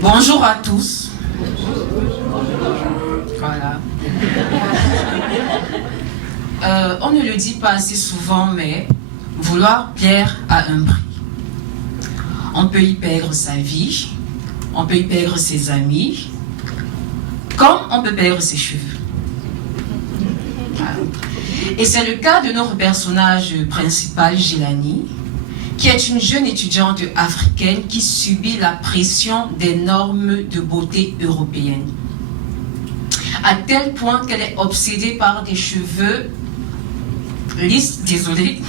Bonjour à tous. Voilà. On ne le dit pas assez souvent, mais vouloir plaire a un prix. On peut y perdre sa vie, on peut y perdre ses amis, comme on peut perdre ses cheveux. Voilà. Et c'est le cas de notre personnage principal, Jelani, qui est une jeune étudiante africaine qui subit la pression des normes de beauté européennes. À tel point qu'elle est obsédée par des cheveux lisses, désolée,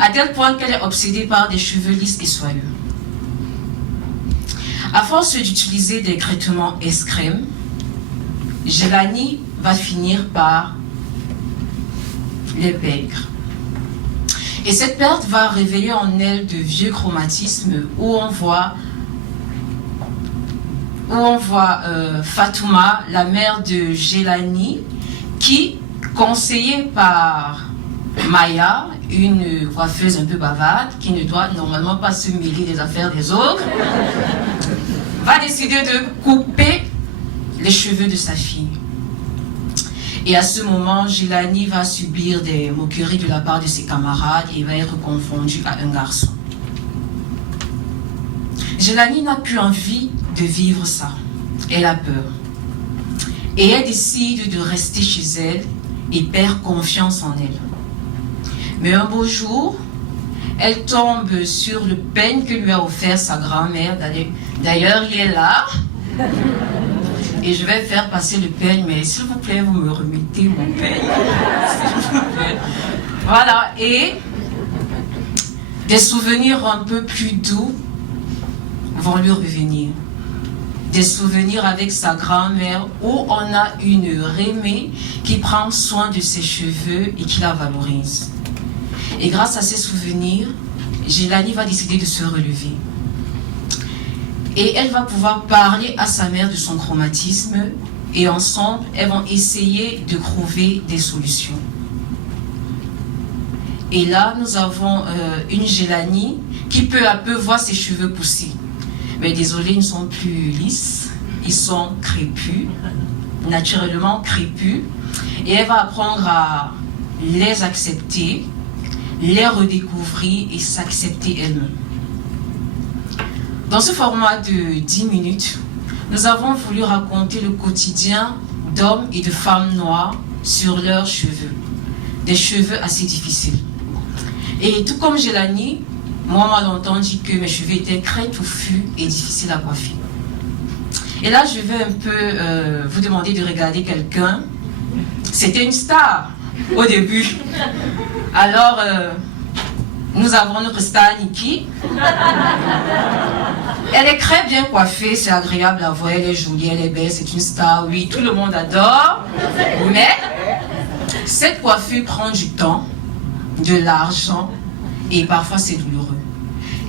à tel point qu'elle est obsédée par des cheveux lisses et soyeux. À force d'utiliser des traitements extrêmes, Jelani va finir par les perdre. Et cette perte va révéler en elle de vieux chromatismes où on voit Fatouma, la mère de Jelani, qui, conseillée par Maya, une coiffeuse un peu bavarde, qui ne doit normalement pas se mêler des affaires des autres, va décider de couper les cheveux de sa fille. Et à ce moment, Jelani va subir des moqueries de la part de ses camarades et va être confondu à un garçon. Jelani n'a plus envie de vivre ça. Elle a peur. Et elle décide de rester chez elle et perd confiance en elle. Mais un beau jour, elle tombe sur le peigne que lui a offert sa grand-mère. D'ailleurs, il est là. Et je vais faire passer le peigne, mais s'il vous plaît, vous me remettez mon peigne. S'il vous plaît. Voilà, et des souvenirs un peu plus doux vont lui revenir. Des souvenirs avec sa grand-mère où on a une Rémée qui prend soin de ses cheveux et qui la valorise. Et grâce à ces souvenirs, Jelani va décider de se relever. Et elle va pouvoir parler à sa mère de son chromatisme et ensemble, elles vont essayer de trouver des solutions. Et là, nous avons une Jelani qui peu à peu voit ses cheveux pousser. Mais désolé, ils ne sont plus lisses, ils sont crépus, naturellement crépus. Et elle va apprendre à les accepter, les redécouvrir et s'accepter elle-même. Dans ce format de 10 minutes, nous avons voulu raconter le quotidien d'hommes et de femmes noirs sur leurs cheveux. Des cheveux assez difficiles. Et tout comme Jelani, moi, on m'a longtemps dit que mes cheveux étaient très touffus et difficiles à coiffer. Et là, je vais un peu vous demander de regarder quelqu'un. C'était une star au début. Alors, nous avons notre star Nikki. Elle est très bien coiffée, c'est agréable à voir, elle est jolie, elle est belle, c'est une star, oui, tout le monde adore. Mais cette coiffure prend du temps, de l'argent et parfois c'est douloureux.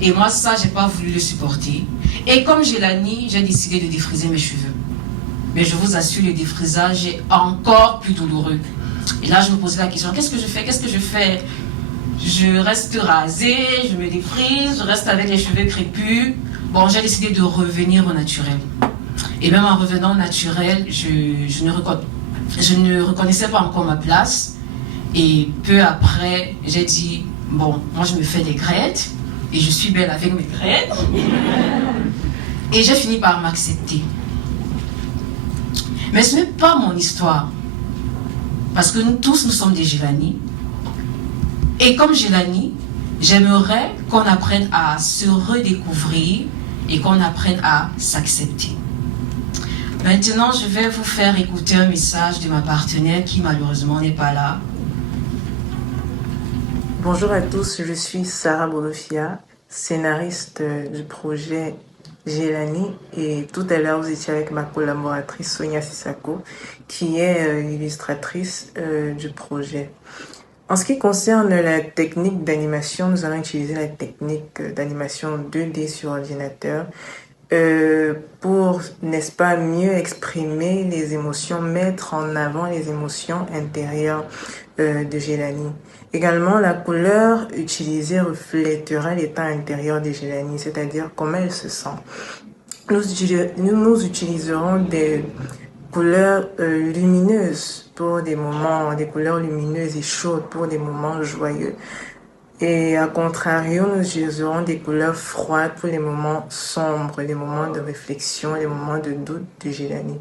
Et moi, ça, j'ai pas voulu le supporter. Et comme Jelani, j'ai décidé de défriser mes cheveux. Mais je vous assure, le défrisage est encore plus douloureux. Et là, je me posais la question, qu'est-ce que je fais? Qu'est-ce que je fais? Je reste rasée, je me défrise, je reste avec les cheveux crépus. Bon, j'ai décidé de revenir au naturel. Et même en revenant au naturel, je ne reconnaissais pas encore ma place. Et peu après, j'ai dit, bon, moi je me fais des crêtes. Et je suis belle avec mes crêtes. Et j'ai fini par m'accepter. Mais ce n'est pas mon histoire. Parce que nous tous, nous sommes des Jelani. Et comme Jelani, j'aimerais qu'on apprenne à se redécouvrir et qu'on apprenne à s'accepter. Maintenant, je vais vous faire écouter un message de ma partenaire qui malheureusement n'est pas là. Bonjour à tous, je suis Sarah Bonofia, scénariste du projet Jelani, et tout à l'heure vous étiez avec ma collaboratrice Sonia Sissako qui est l'illustratrice du projet. En ce qui concerne la technique d'animation, nous allons utiliser la technique d'animation 2D sur ordinateur pour, n'est-ce pas, mieux exprimer les émotions, mettre en avant les émotions intérieures de Jelani. Également, la couleur utilisée reflètera l'état intérieur de Jelani, c'est-à-dire comment elle se sent. nous utiliserons des couleurs lumineuses pour des moments, des couleurs lumineuses et chaudes pour des moments joyeux. Et à contrario, nous utiliserons des couleurs froides pour les moments sombres, les moments de réflexion, les moments de doute de Gélanie.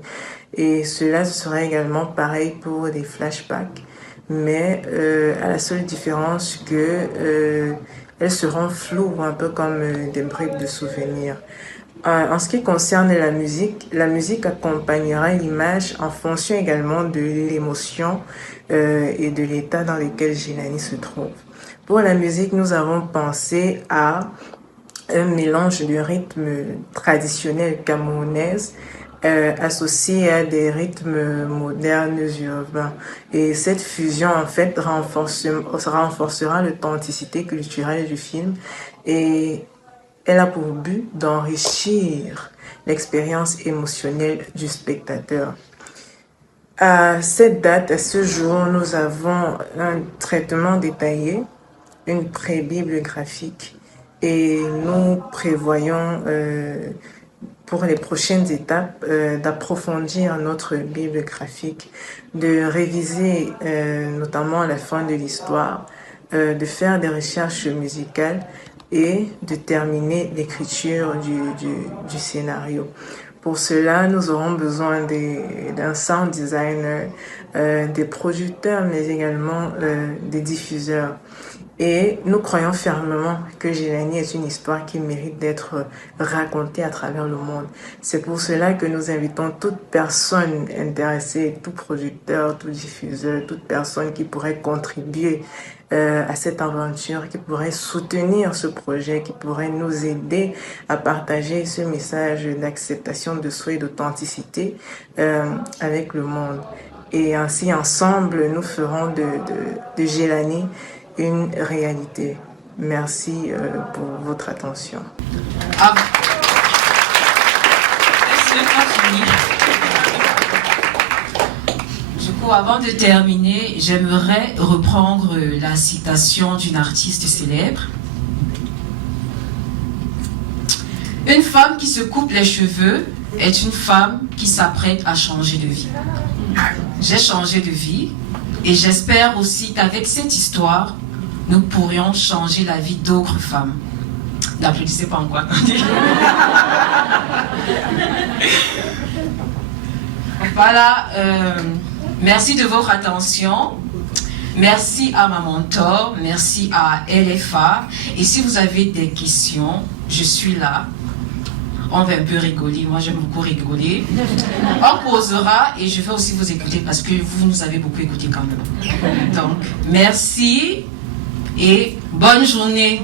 Et cela sera également pareil pour des flashbacks, mais à la seule différence que elles seront floues, un peu comme des bribes de souvenirs. En ce qui concerne la musique accompagnera l'image en fonction également de l'émotion et de l'état dans lequel Gélanie se trouve. Pour la musique, nous avons pensé à un mélange de rythmes traditionnels camerounaises associés à des rythmes modernes urbains. Et cette fusion, en fait, renforcera l'authenticité culturelle du film et elle a pour but d'enrichir l'expérience émotionnelle du spectateur. À cette date, à ce jour, nous avons un traitement détaillé, une pré-bible graphique et nous prévoyons pour les prochaines étapes d'approfondir notre bible graphique, de réviser notamment la fin de l'histoire, de faire des recherches musicales et de terminer l'écriture du scénario. Pour cela, nous aurons besoin d'un sound designer, des producteurs, mais également des diffuseurs. Et nous croyons fermement que Gélanie est une histoire qui mérite d'être racontée à travers le monde. C'est pour cela que nous invitons toute personne intéressée, tout producteur, tout diffuseur, toute personne qui pourrait contribuer à cette aventure, qui pourrait soutenir ce projet, qui pourrait nous aider à partager ce message d'acceptation de soi et d'authenticité avec le monde. Et ainsi, ensemble, nous ferons de Gélanie une réalité. Merci pour votre attention. Du coup, avant de terminer, j'aimerais reprendre la citation d'une artiste célèbre. Une femme qui se coupe les cheveux est une femme qui s'apprête à changer de vie. J'ai changé de vie et j'espère aussi qu'avec cette histoire, nous pourrions changer la vie d'autres femmes. N'applaudissez pas encore. Voilà, merci de votre attention. Merci à ma mentor, merci à LFA. Et si vous avez des questions, je suis là. On va un peu rigoler, moi j'aime beaucoup rigoler. On causera et je vais aussi vous écouter parce que vous nous avez beaucoup écouté quand même. Donc, merci et bonne journée.